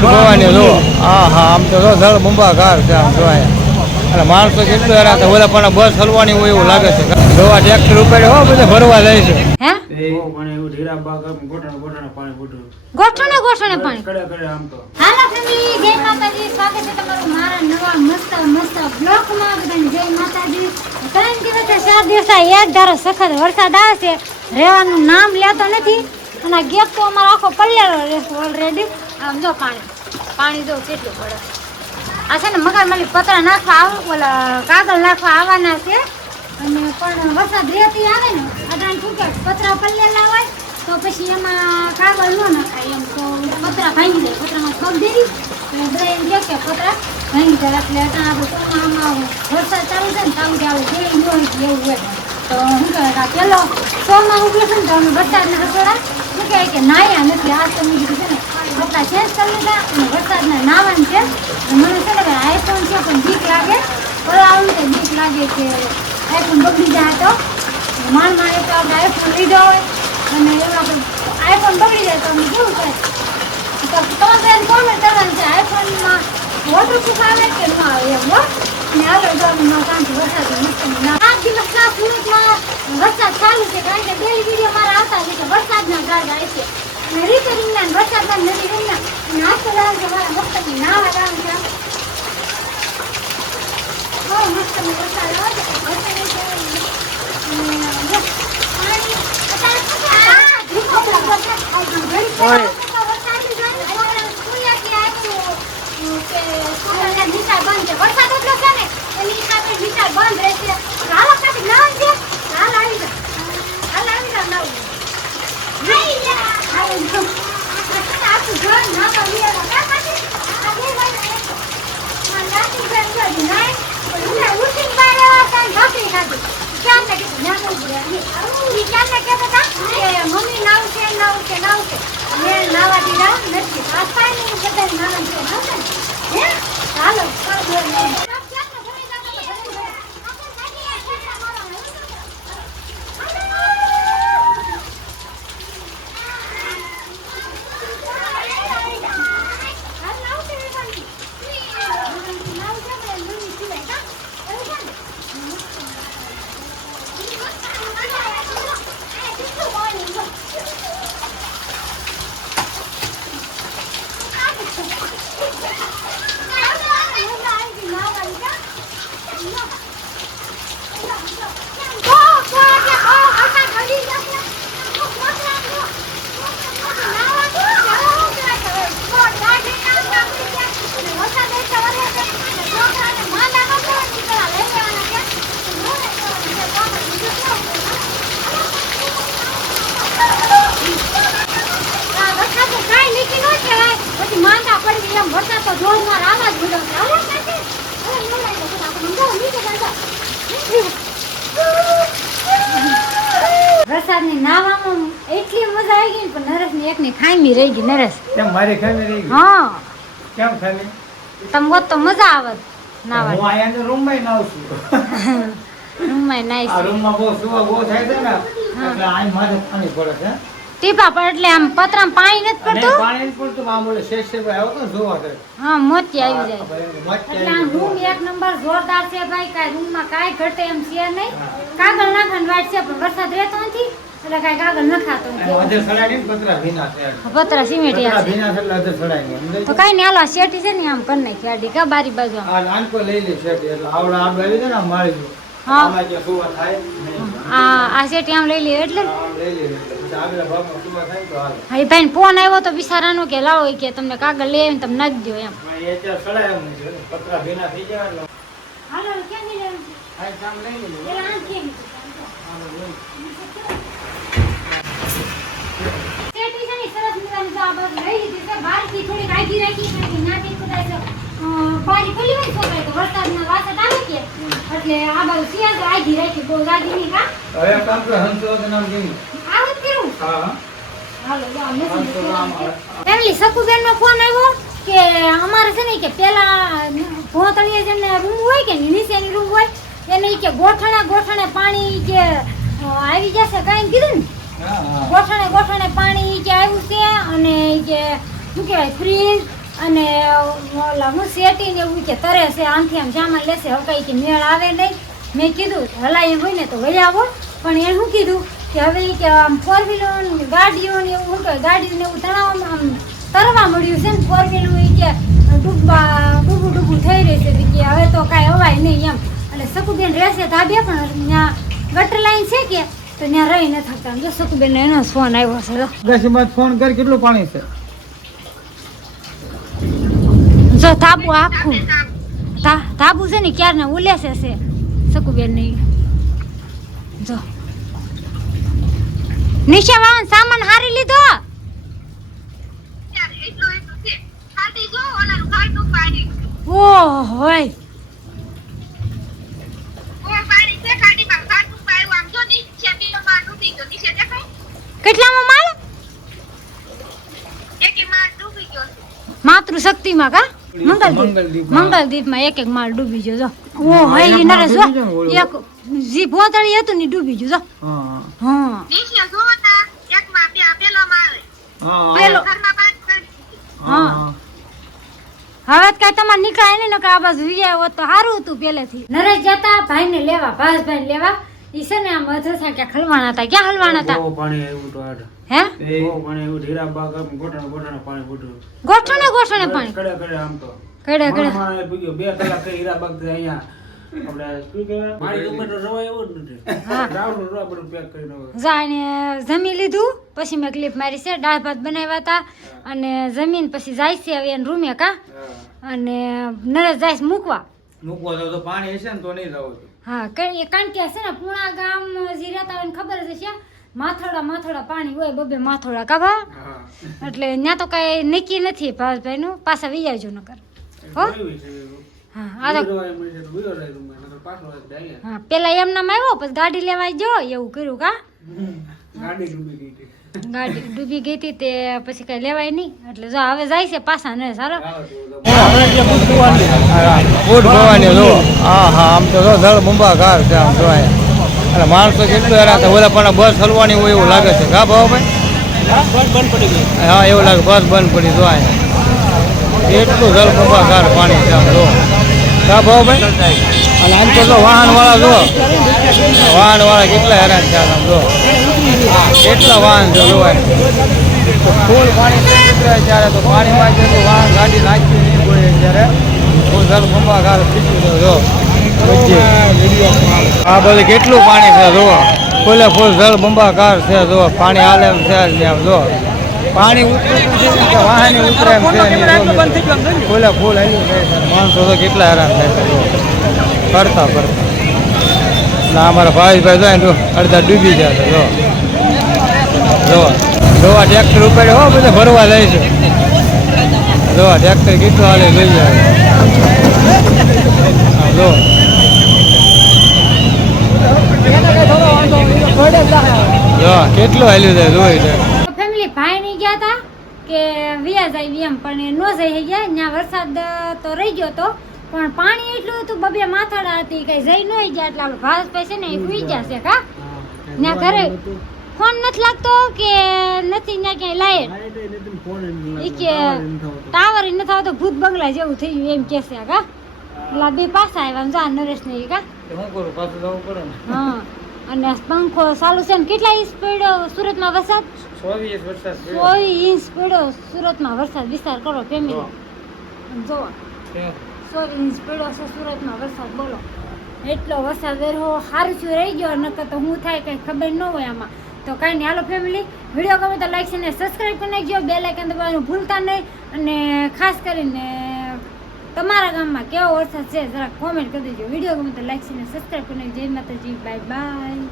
ફૂટ ભવાની જો. હા હા, આમ તો જો જળ બંબાકાર છે આમ જોવાય. અને માણસો કેટલું હેરા તો ઓલા પણ બસ હલવાની હોય એવું લાગે છે. જોવા ટ્રેક્ટર ઉપર હો બધા ભરવા જાય છે. હે ગોઠણે ગોઠણે પાણી હાલો ફેમિલી, જય માતાજી. સ્વાગત છે તમારું મારા નવા મસ્ત મસ્ત બ્લોગમાં. બધાને જય માતાજી. 3 દિવસ 4 દિવસ એક ધારો સખત વરસાદ આવે છે, રહેવાનું નામ લેતો નથી. અને ગેપ તો અમારો આખો પલ્લેરો રહેશે ઓલરેડી. આમ જો પાણી જો કેટલું પડે. આ છે ને મગરમલ્લી પતરા નાખવા ઓલા કાગળ નાખવા આવવાના છે. અને પણ વરસાદ રેતી આવે ને અડાણ છૂટે પતરા પલ્લેલા હોય તો પછી એમાં કાગળ ન નખાય એમ, તો પતરા ભાંગી જાય. પતરામાં પગ દેવી તો બધા એમ કહે કે પતરા ભાંગી જાય. એટલે અટાણ આપણે ચોમામાં વરસાદ ચાલુ છે ને ચાલુ જ આવે જેવી ન હોય એવું હોય. તો શું કહેવાય કે પેલો ચોમાં ઉભો છે ને તો અમે વરસાદના રસોડા શું કહેવાય કે નાહ્યા નથી. આજ તો મેં કીધું છે ને કપડાં ચેન્જ કરી લીધા અને વરસાદના નાવાનું છે. મને છે ને આઈફોન છે પણ બીક લાગે, પલાવું તો બીક લાગે કે આઈફોન બગડી જાય તો માંડ તો આપણે આઈફોન લીધો હોય અને એવું આપણે આઈફોન બગડી જાય તો અમે કેવું થાય. તો તમારે કોમેન્ટ કરવાનું છે આઈફોનમાં વોટરપ્રૂફ આવે કે ન આવે એમ હો. અને આગળ જવાનું કાંથી વરસાદ આ દિવસના સુરતમાં વરસાદ ચાલુ છે, કારણ કે ડેલી વિડીયો મારા આવતા છે કે વરસાદના ગાજ આવે છે અને રીતે વિજ્ઞાન વરસાદના નથી વિજ્ઞાન. અને આજ તો જવાનું છે મારા મસ્તની નાવા જવાનું છે. બહુ મસ્ત વરસાદ આવે છે. વરસાદ એટલો છે ને એની સાથે વિચાર બંધ રહેશે. હાલ આપણે નવું છે, હાલ આવી જા, હાલ આવી જા નવું આખું ઘર નાવા લીધા કાકાજી આ બે ભાઈ નાતી બેન જોડી નાય ઉઠીને બહાર આવ્યા હતા ભાખરી ખાધી. ક્યાં ને કીધું નાનું છે આવું ક્યાં ને કહેતા હતા કે મમ્મી નાવ છે મેં નાવા દીધા નથી. આ પાણી બધા નાના છે હે હાલો વરસાદ તો જોરદાર આવા જ બધો વરસાદની નાવામાં એટલી મજા આવી ગઈ પણ નરેશની એકની ખામી રહી ગઈ. નરેશ કેમ મારી ખામી રહી ગઈ? હા કેમ ખામી? તમે હોત તો મજા આવત નાવાની. હું અહીંયા રૂમમાં નાવ છું. રૂમમાં નાઈસ. આ રૂમમાં બહુ સુવા બહુ થાય છે ને એટલે આઈ માથે પાણી પડે છે. ટીપા પર એટલે આમ પતરામાં પાણી નથી પડતું. પાણી નથી પડતું આમ ઓલે શેષ આવ્યો તો જોવા દે. હા મોતી આવી જાય. એટલે આ રૂમ એક નંબર જોરદાર છે ભાઈ. કાઈ રૂમમાં કાઈ ઘટે એમ છે નહીં. કાગળ નાખવાની વાત છે પણ વરસાદ રહેતો નથી એટલે કાઈ કાગળ નખાતો નથી. અધર સડાઈ ને પતરા ભીના છે. પતરા સિમેન્ટિયા છે. ભીના છે એટલે અધર સડાઈ ને. તો કાઈ નહીં હાલો શેટી છે ને આમ કરી નાખી આડી કા બારી બાજુ. આ નાનકો લઈ લે શેટી એટલે આવડા આબ આવી જાય ને મારી દો. હા આમાં જે સુવા થાય આ શેટી આમ લઈ લે એટલે લઈ લે આગલા ભાગમાં સુવા થાય તો હાલ. હા ભાઈ ફોન આવ્યો તો બિચારાનો કે લાવો કે તમને કાગળ લઈ આવીને તમે નાખી દો એમ. એ ત્યાં સડાય એમ છે પતરા ભીના થઈ જાય એટલે હાલો ક્યાં લઈ લેવું છે? આ કામ લઈ લે. એલા આમ કેમ શેટી છે ને સરસ મજાની તો આ બાજુ લઈ લીધી છે. બારથી થોડી આગી રાખી છે કે નાટી કદાચ બારી ખુલી હોય છોકરાએ તો વરસાદના વાસટ આવે કે એટલે આ બાજુ સિયાળ આગી રાખી બહુ ગાડી ની કા હવે કામ તો હંસોદ નામ કેવું? આવું જ કરું. હા હાલો જો આ મેસેજ ફેમિલી સકુબેન નો ફોન આવ્યો કે અમારે છે ને કે પેલા ભોતળીએ જેને રૂમ હોય કે નીચેની રૂમ હોય એને કે ગોઠણે પાણી કે આવી જશે કાંઈ કીધું ને ગોઠણે પાણી કે આવ્યું છે અને કે શું કહેવાય ફ્રીજ અને ઓલા હું શેટી ને એવું કે તરે છે આમથી આમ સામાન લેશે હવે કઈ કે મેળ આવે નહીં. મેં કીધું હલાય એમ હોય ને તો વહી આવો, પણ એને શું કીધું કે હવે ઈ કે આમ ફોર વ્હીલર ગાડીઓ ને એવું કે ગાડીને એવું તણાવમાં આમ તરવા મળ્યું છે ને ફોર વ્હીલર ઈ કે ડૂબું થઈ રહેશે કે હવે તો કાંઈ અવાય નહીં એમ. એટલે સકુબેન રહેશે ધાબે પણ ત્યાં ગટર લાઈન છે કે તો ત્યાં રહી ન થતા. જો સકુબેન એનો ફોન આવ્યો છે. અગાસીમાં ફોન કરી કેટલું પાણી છે? જો ધાબુ આખું ધાબુ છે ને ક્યારના ઉલેસે છે સકુબેન ની. જો નિશા વાહન સામાન હારી લીધો. ઓહ હોય કેટલામાં માલ માતૃશક્તિમાં કા મંગલદીપ માં એક માલ ડૂબી ગયો. જો ઓ હઈ નરેશ જો એક જી ભોતળી હતું ને ડૂબી ગયું. જો હા પેલો હા હવે કઈ તમારે નીકળાય નહીં ને કે આ બાજુ વી આવ્યો તો સારું હતું પહેલેથી. નરેશ જતા ભાઈને લેવા ભાસભાઈ લેવા ઈ છે ને આમ અધસા ક્યાં હલવાના હતા. ક્યાં હલવાના હતા? પાણી આવ્યું તો આડ હે પાણી આવ્યું હીરા બાગ ગોઠણ પાણી ફૂટ્યું ગોઠણે પાણી કડે આમ તો કડે માણસ પૂગ્યો 2 કલાક થઈ હીરા બાગ થી અહીંયા આપણે શું કહેવાય મારી ઉંમર તો રવાય એવું જ નથી. રાવનું રવા બધું પેક કરીને જાણે જમી લીધું પછી મેં ક્લિપ મારી છે. દાળ ભાત બનાવ્યા હતા અને જમીન પછી જાય છે હવે એને રૂમે કા અને નરેશ જાય મૂકવા તો પાણી હશે ને તો નહીં જવું. હા કારણ કે છે ને પૂણા ગામ જે રહેતા હોય ને ખબર જ છે માથોડા પાણી હોય બબે માથોડા કાભા એટલે ત્યાં તો કઈ નક્કી નથી ભાવભાઈ નું. પાછા વી આવજો નકર હો. હા આ તો હા પેલા એમ નામ આવ્યો પછી ગાડી લેવા જો એવું કર્યું કા. ગાડી ડૂબી ગઈ હતી તે પછી કઈ લેવાય નહીં એટલે જો હવે જાય છે પાછા ને સારો ફૂટ જોવાની જો હા હા આમ તો જળ બંબાકાર છે આમ જોવાય. એટલે માણસો કેટલું હેરાન થાય. ઓલા પણ બસ હલવાની હોય એવું લાગે છે કા ભાવભાઈ? હા એવું લાગે બસ બંધ પડી જોવાય એટલું જળ બંબાકાર પાણી છે આમ જો કા ભાવભાઈ? અને આમ તો વાહન વાળા કેટલા હેરાન છે આમ જો કેટલા વાહન છે જોવાય. ફૂલ પાણી નીકળે ત્યારે તો પાણીમાં જતું વાહન ગાડી નાખી નહીં પડે ત્યારે ફૂલ જળ બંબાકાર પીછું જો આ બધું કેટલું પાણી છે જો ફૂલે ફૂલ જળ બંબાકાર છે જો પાણી હાલે એમ છે આમ જો પાણી ઉતરતું છે વાહન ઉતરે એમ છે ફૂલે ફૂલ આવ્યું છે. માણસો તો કેટલા હેરાન થાય છે જો કરતા ના અમારા ભાઈ જો અડધા ડૂબી જાય છે જો જોવા ટ્રેક્ટર ઉપર હો બધા ભરવા જાય છે. જોવા ટ્રેક્ટર કેટલું હાલે લઈ જાય જો કેટલું હાલ્યું જાય જોઈ જાય. ફેમિલી ભાઈ ની ગયા હતા કે વિયા જાય એમ પણ નો જઈ ગયા. ત્યાં વરસાદ તો રહી ગયો તો પણ પાણી એટલું હતું બબે માથાડા હતી કઈ જઈ ન ગયા એટલે આપણે ભાસભાઈ છે ને એ સુઈ ગયા છે કા. ત્યાં ઘરે ફોન નથી લાગતો કે નથી ત્યાં ક્યાંય લાઈટ ઈ કે ટાવર નથી આવતો ભૂત બંગલા જેવું થઈ ગયું એમ કે છે કા. એટલે બે પાછા આવ્યા જા નરેશ ને કા. હા અને પંખો ચાલુ છે ને કેટલા ઇંચ પડ્યો સુરતમાં વરસાદ? 24 ઇંચ પડ્યો સુરતમાં વરસાદ. વિચાર કરો ફેમિલી જો 24 ઇંચ પડ્યો છે સુરતમાં વરસાદ. બોલો એટલો વરસાદ વેરો સારું છું રહી ગયો નકર તો હું થાય કઈ ખબર ન હોય આમાં. તો કાંઈ નહીં હાલો ફેમિલી વિડીયો ગમે તો લાઈક અને સબસ્ક્રાઈબ કરી નાખજો. બેલ આઇકન દબાવવાનું ભૂલતા નહીં અને ખાસ કરીને તમારા ગામમાં કેવો વરસાદ છે જરા કોમેન્ટ કરી દેજો. વિડીયો ગમે તો લાઈક અને સબસ્ક્રાઈબ કરી નાખજો. જય માતાજી, બાય બાય.